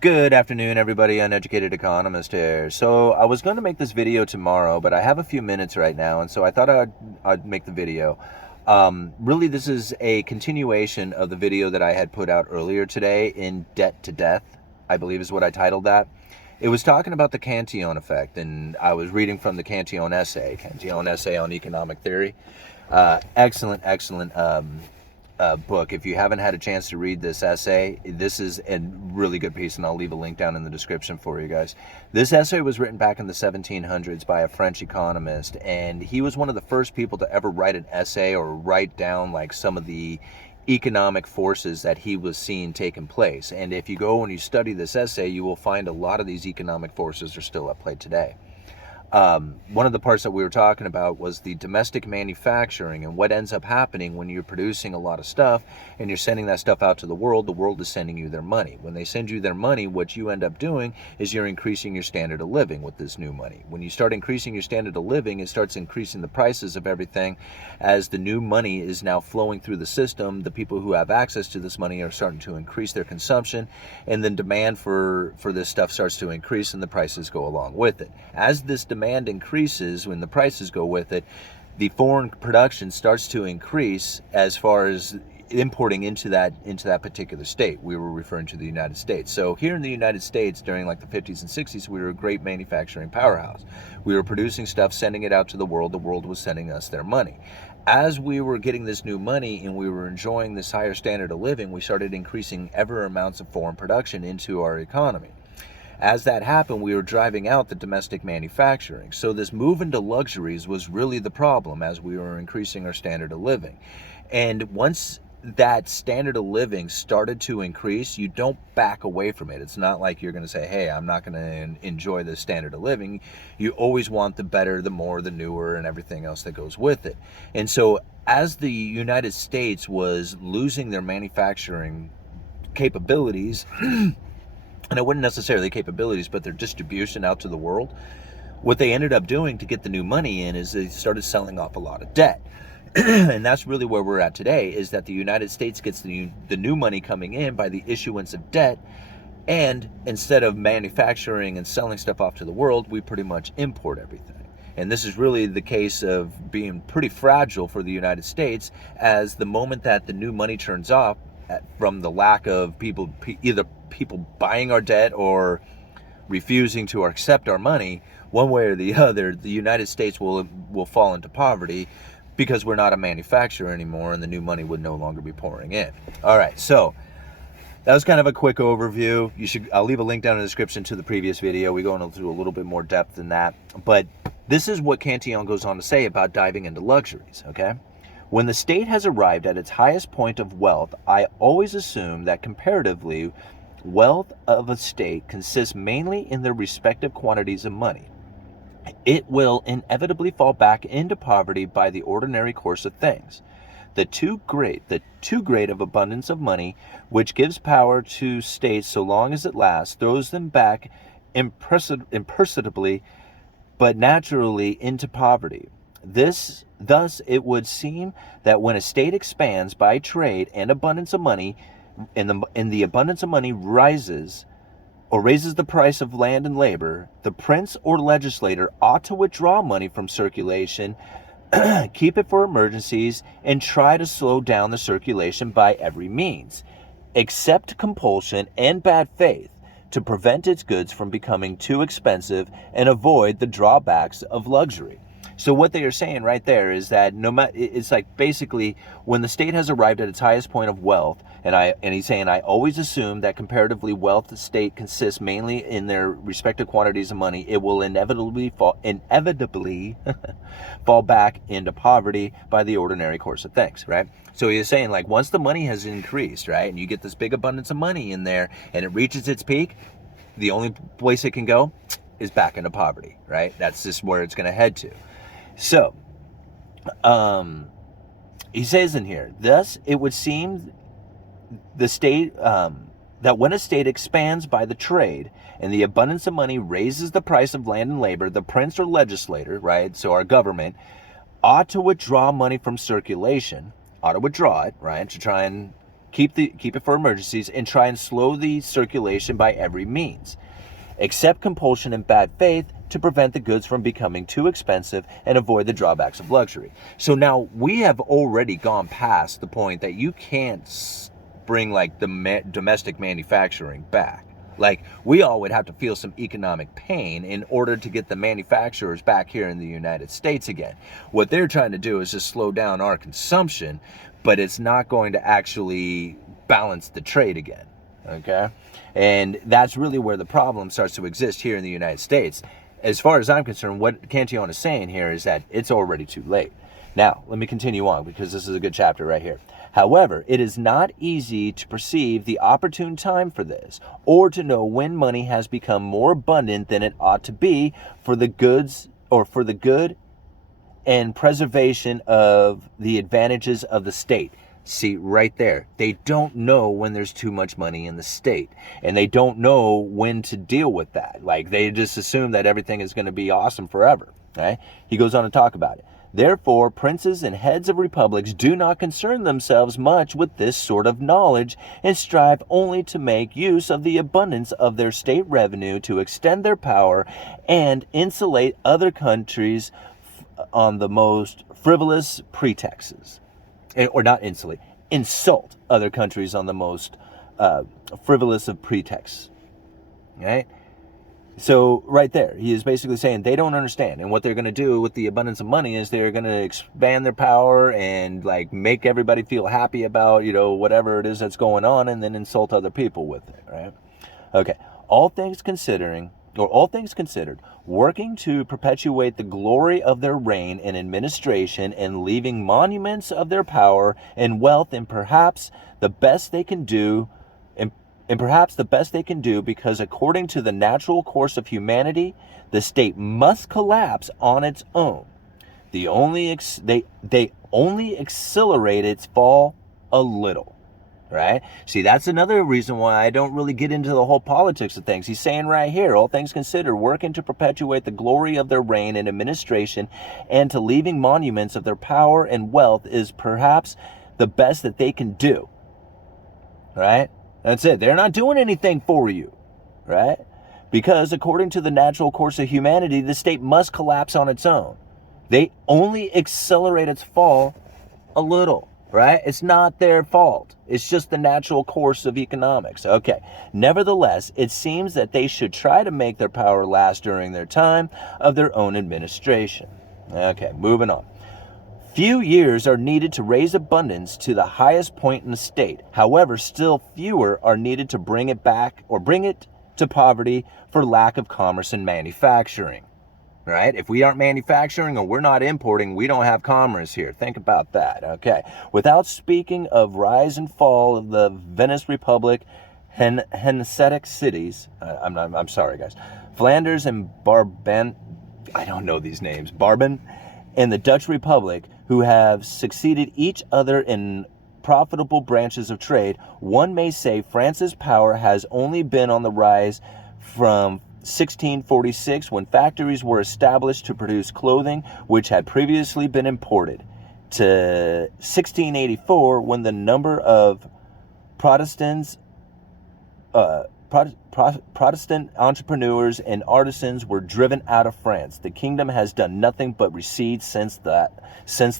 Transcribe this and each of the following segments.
Good afternoon, everybody. Uneducated Economist here. So I was going to make this video tomorrow, but I have a few minutes right now, and so I thought I'd make the video. Really, this is a continuation of the video that I had put out earlier today, In Debt to Death, I believe is what I titled that. It was talking about the Cantillon effect, and I was reading from the Cantillon essay on economic theory. Excellent book. If you haven't had a chance to read this essay, this is a really good piece, and I'll leave a link down in the description for you guys. This essay was written back in the 1700s by a French economist, and he was one of the first people to ever write an essay or write down like some of the economic forces that he was seeing taking place. And if you go and you study this essay, you will find a lot of these economic forces are still at play today. One of the parts that we were talking about was the domestic manufacturing and what ends up happening when you're producing a lot of stuff and you're sending that stuff out to the world is sending you their money. When they send you their money, what you end up doing is you're increasing your standard of living with this new money. When you start increasing your standard of living, it starts increasing the prices of everything. As the new money is now flowing through the system, the people who have access to this money are starting to increase their consumption, and then demand for this stuff starts to increase and the prices go along with it. As this demand increases, when the prices go with it, the foreign production starts to increase as far as importing into that particular state. We were referring to the United States. So here in the United States during like the 50s and 60s, we were a great manufacturing powerhouse. We were producing stuff, sending it out to the world was sending us their money. As we were getting this new money and we were enjoying this higher standard of living, we started increasing ever amounts of foreign production into our economy. As that happened, we were driving out the domestic manufacturing. So this move into luxuries was really the problem as we were increasing our standard of living. And once that standard of living started to increase, you don't back away from it. It's not like you're going to say, hey, I'm not going to enjoy this standard of living. You always want the better, the more, the newer, and everything else that goes with it. And so as the United States was losing their manufacturing capabilities, and it wasn't necessarily capabilities, but their distribution out to the world, what they ended up doing to get the new money in is they started selling off a lot of debt. And that's really where we're at today, is that the United States gets the new money coming in by the issuance of debt, and instead of manufacturing and selling stuff off to the world, we pretty much import everything. And this is really the case of being pretty fragile for the United States, as the moment that the new money turns off, from the lack of either people buying our debt or refusing to accept our money, one way or the other, the United States will fall into poverty, because we're not a manufacturer anymore and the new money would no longer be pouring in. All right, so that was kind of a quick overview. I'll leave a link down in the description to the previous video. We go into a little bit more depth than that, but this is what Cantillon goes on to say about diving into luxuries, okay? When the state has arrived at its highest point of wealth, I always assume that comparatively, wealth of a state consists mainly in their respective quantities of money. It will inevitably fall back into poverty by the ordinary course of things. The too great of abundance of money, which gives power to states so long as it lasts, throws them back imperceptibly but naturally into poverty. Thus, it would seem that when a state expands by trade and abundance of money, and the abundance of money rises or raises the price of land and labor, the prince or legislator ought to withdraw money from circulation, keep it for emergencies, and try to slow down the circulation by every means, except compulsion and bad faith, to prevent its goods from becoming too expensive and avoid the drawbacks of luxury. So what they are saying right there is that it's like basically when the state has arrived at its highest point of wealth, and he's saying, I always assume that comparatively wealth the state consists mainly in their respective quantities of money, it will inevitably fall back into poverty by the ordinary course of things, right? So he's saying, like, once the money has increased, right, and you get this big abundance of money in there and it reaches its peak, the only place it can go is back into poverty, right? That's just where it's going to head to. So, he says in here, thus it would seem the state, that when a state expands by the trade and the abundance of money raises the price of land and labor, the prince or legislator, right, so our government, ought to withdraw money from circulation, ought to withdraw it, right, to try and keep it for emergencies, and try and slow the circulation by every means. Accept compulsion in bad faith to prevent the goods from becoming too expensive and avoid the drawbacks of luxury. So now we have already gone past the point that you can't bring like the domestic manufacturing back. Like, we all would have to feel some economic pain in order to get the manufacturers back here in the United States again. What they're trying to do is just slow down our consumption, but it's not going to actually balance the trade again, okay? And that's really where the problem starts to exist here in the United States. As far as I'm concerned, what Cantillon is saying here is that it's already too late. Now, let me continue on, because this is a good chapter right here. However, it is not easy to perceive the opportune time for this, or to know when money has become more abundant than it ought to be for the goods, or for the good and preservation of the advantages of the state. See, right there, they don't know when there's too much money in the state, and they don't know when to deal with that. Like, they just assume that everything is going to be awesome forever, right? He goes on to talk about it. Therefore, princes and heads of republics do not concern themselves much with this sort of knowledge, and strive only to make use of the abundance of their state revenue to extend their power and insulate other countries on the most frivolous pretexts. Or not insulate, insult other countries on the most frivolous of pretexts. Right? So right there, he is basically saying they don't understand, and what they're going to do with the abundance of money is they're going to expand their power and like make everybody feel happy about, you know, whatever it is that's going on, and then insult other people with it, right? Okay, all things considered, working to perpetuate the glory of their reign and administration, and leaving monuments of their power and wealth, and perhaps the best they can do, because according to the natural course of humanity, the state must collapse on its own. They only accelerate its fall a little. Right? See, that's another reason why I don't really get into the whole politics of things. He's saying right here, all things considered, working to perpetuate the glory of their reign and administration, and to leaving monuments of their power and wealth, is perhaps the best that they can do. Right? That's it. They're not doing anything for you. Right? Because according to the natural course of humanity, the state must collapse on its own. They only accelerate its fall a little. Right? It's not their fault. It's just the natural course of economics. Okay. Nevertheless, it seems that they should try to make their power last during their time of their own administration. Okay, moving on. Few years are needed to raise abundance to the highest point in the state. However, still fewer are needed to bring it back, or bring it to poverty, for lack of commerce and manufacturing. Right? If we aren't manufacturing or we're not importing, we don't have commerce here. Think about that. Okay. Without speaking of rise and fall of the Venice Republic, Hanseatic cities. I'm sorry, guys. Flanders and Barben. I don't know these names. Barben and the Dutch Republic, who have succeeded each other in profitable branches of trade. One may say France's power has only been on the rise from 1646, when factories were established to produce clothing which had previously been imported, to 1684, when the number of Protestant entrepreneurs and artisans were driven out of France. The kingdom has done nothing but recede since the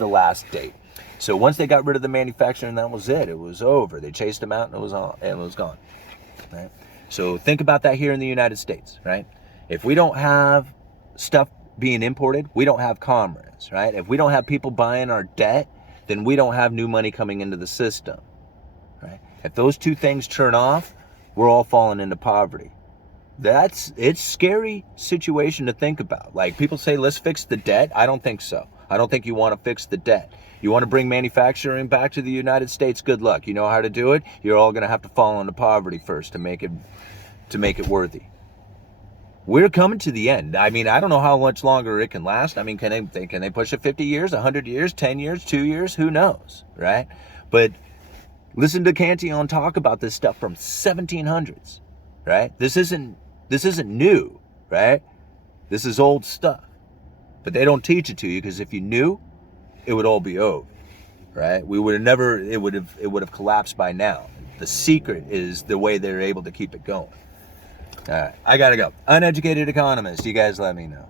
last date. So once they got rid of the manufacturing, that was it. It was over. They chased them out, and it was gone. Right? So think about that here in the United States, right? If we don't have stuff being imported, we don't have commerce, right? If we don't have people buying our debt, then we don't have new money coming into the system, right? If those two things turn off, we're all falling into poverty. It's a scary situation to think about. Like, people say, let's fix the debt. I don't think so. I don't think you want to fix the debt. You want to bring manufacturing back to the United States? Good luck. You know how to do it? You're all going to have to fall into poverty first to make it worthy. We're coming to the end. I mean, I don't know how much longer it can last. I mean, can they push it 50 years, 100 years, 10 years, 2 years? Who knows, right? But listen to Cantillon talk about this stuff from 1700s, right? This isn't new, right? This is old stuff. But they don't teach it to you, because if you knew, it would all be over. right? We would have never, it would have collapsed by now. The secret is the way they're able to keep it going. All right, I gotta go. Uneducated economist, you guys let me know.